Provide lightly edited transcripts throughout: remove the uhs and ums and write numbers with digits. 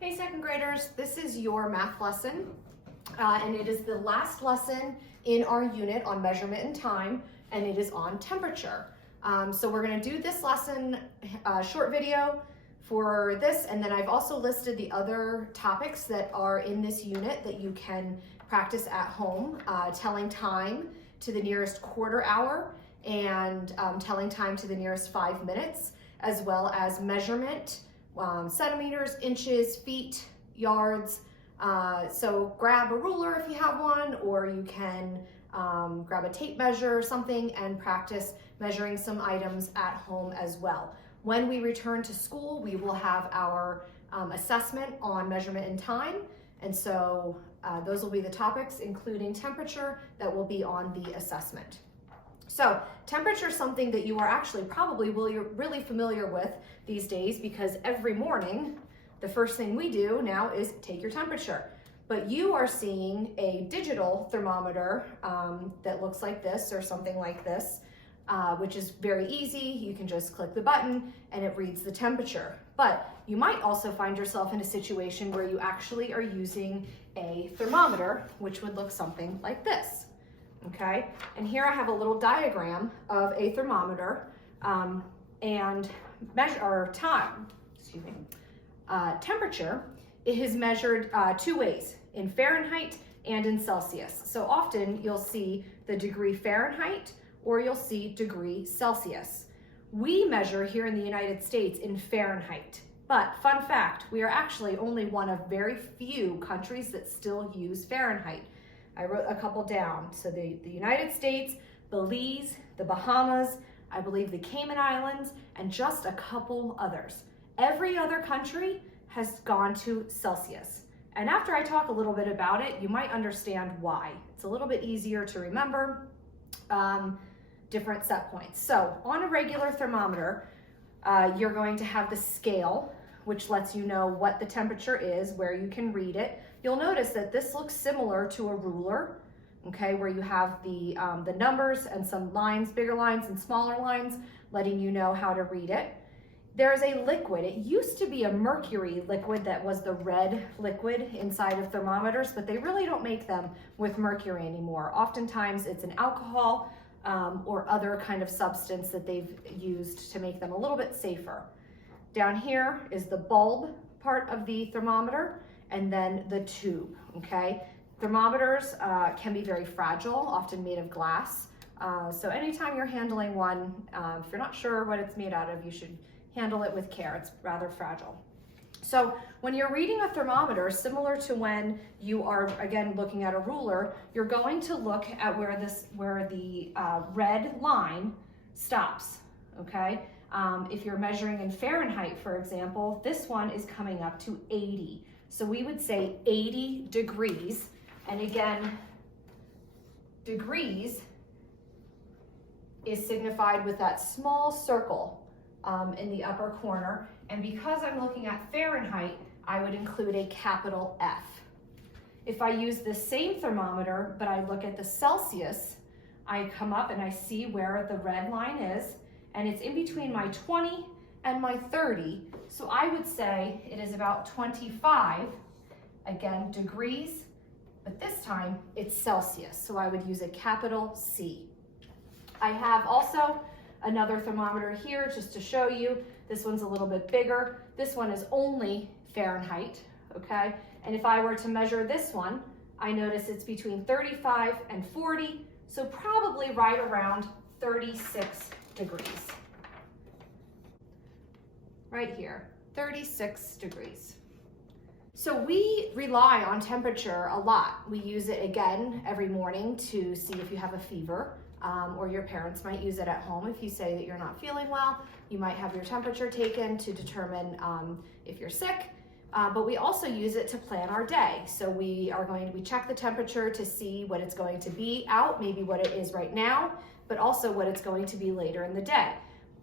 Hey second graders, this is your math lesson and it is the last lesson in our unit on measurement and time, and it is on temperature. So we're going to do this lesson, short video for this, and then I've also listed the other topics that are in this unit that you can practice at home, telling time to the nearest quarter hour and telling time to the nearest 5 minutes, as well as measurement, centimeters, inches, feet, yards. So grab a ruler if you have one, or you can grab a tape measure or something and practice measuring some items at home as well. When we return to school, we will have our assessment on measurement and time. And so those will be the topics, including temperature, that will be on the assessment. So temperature is something that you are actually probably really familiar with these days, because every morning, the first thing we do now is take your temperature. But you are seeing a digital thermometer that looks like this or something like this, which is very easy. You can just click the button and it reads the temperature. But you might also find yourself in a situation where you actually are using a thermometer, which would look something like this. Okay, and here I have a little diagram of a thermometer and temperature. It is measured two ways, in Fahrenheit and in Celsius. So often you'll see the degree Fahrenheit or you'll see degree Celsius. We measure here in the United States in Fahrenheit, but fun fact, we are actually only one of very few countries that still use Fahrenheit. I wrote a couple down. So the United States, Belize, the Bahamas, I believe the Cayman Islands, and just a couple others. Every other country has gone to Celsius. And after I talk a little bit about it, you might understand why. It's a little bit easier to remember, different set points. So on a regular thermometer, you're going to have the scale, which lets you know what the temperature is, where you can read it. You'll notice that this looks similar to a ruler, okay, where you have the numbers and some lines, bigger lines and smaller lines, letting you know how to read it. There's a liquid. It used to be a mercury liquid that was the red liquid inside of thermometers, but they really don't make them with mercury anymore. Oftentimes it's an alcohol or other kind of substance that they've used to make them a little bit safer. Down here is the bulb part of the thermometer, and then the tube, okay? Thermometers can be very fragile, often made of glass. So anytime you're handling one, if you're not sure what it's made out of, you should handle it with care. It's rather fragile. So when you're reading a thermometer, similar to when you are, again, looking at a ruler, you're going to look at where the red line stops, okay? If you're measuring in Fahrenheit, for example, this one is coming up to 80. So we would say 80 degrees, and again, degrees is signified with that small circle in the upper corner. And because I'm looking at Fahrenheit, I would include a capital F. If I use the same thermometer, but I look at the Celsius, I come up and I see where the red line is, and it's in between my 20 and my 30. So I would say it is about 25, again, degrees, but this time it's Celsius. So I would use a capital C. I have also another thermometer here just to show you. This one's a little bit bigger. This one is only Fahrenheit, okay? And if I were to measure this one, I notice it's between 35 and 40, so probably right around 36 degrees. Right here, 36 degrees. So we rely on temperature a lot. We use it again every morning to see if you have a fever, or your parents might use it at home. If you say that you're not feeling well, you might have your temperature taken to determine if you're sick. But we also use it to plan our day. So we check the temperature to see what it's going to be out, maybe what it is right now, but also what it's going to be later in the day.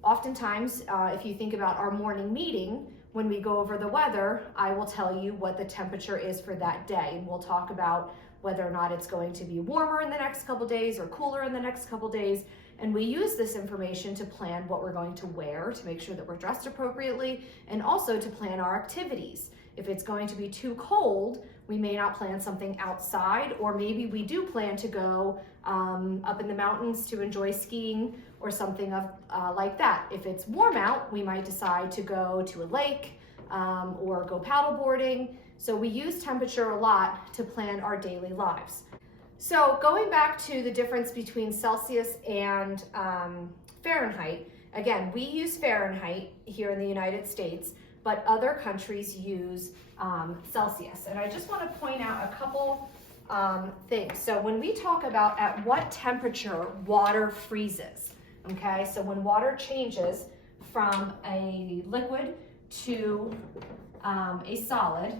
Oftentimes, if you think about our morning meeting, when we go over the weather, I will tell you what the temperature is for that day. And we'll talk about whether or not it's going to be warmer in the next couple days or cooler in the next couple days. And we use this information to plan what we're going to wear, to make sure that we're dressed appropriately, and also to plan our activities. If it's going to be too cold, we may not plan something outside, or maybe we do plan to go up in the mountains to enjoy skiing or something like that. If it's warm out, we might decide to go to a lake or go paddleboarding. So we use temperature a lot to plan our daily lives. So going back to the difference between Celsius and Fahrenheit, again, we use Fahrenheit here in the United States, but other countries use Celsius. And I just want to point out a couple things. So when we talk about at what temperature water freezes, okay, so when water changes from a liquid to a solid,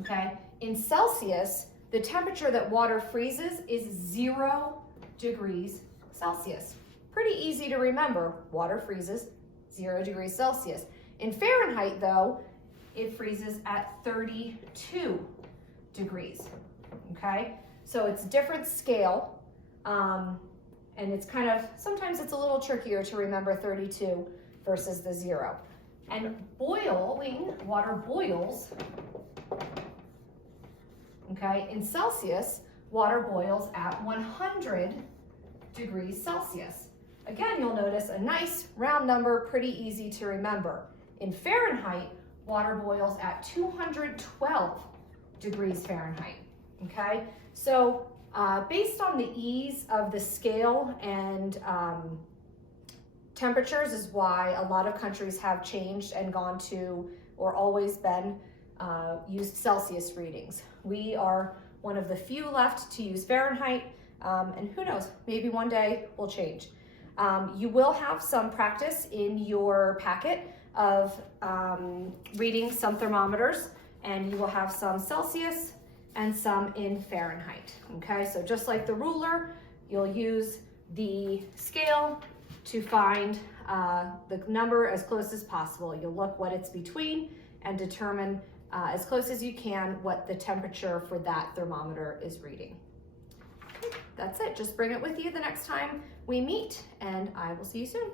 okay, in Celsius, the temperature that water freezes is 0 degrees Celsius. Pretty easy to remember. Water freezes 0 degrees Celsius. In Fahrenheit, though, it freezes at 32 degrees, okay? So it's a different scale, and it's kind of, sometimes it's a little trickier to remember 32 versus the 0. And boiling, water boils, okay? In Celsius, water boils at 100 degrees Celsius. Again, you'll notice a nice round number, pretty easy to remember. In Fahrenheit, water boils at 212 degrees Fahrenheit, okay? So based on the ease of the scale and temperatures is why a lot of countries have changed and gone to, or always been, used Celsius readings. We are one of the few left to use Fahrenheit, and who knows, maybe one day we'll change. You will have some practice in your packet of reading some thermometers, and you will have some Celsius and some in Fahrenheit, okay? So just like the ruler, you'll use the scale to find the number as close as possible. You'll look what it's between and determine as close as you can what the temperature for that thermometer is reading. Okay, that's it. Just bring it with you the next time we meet, and I will see you soon.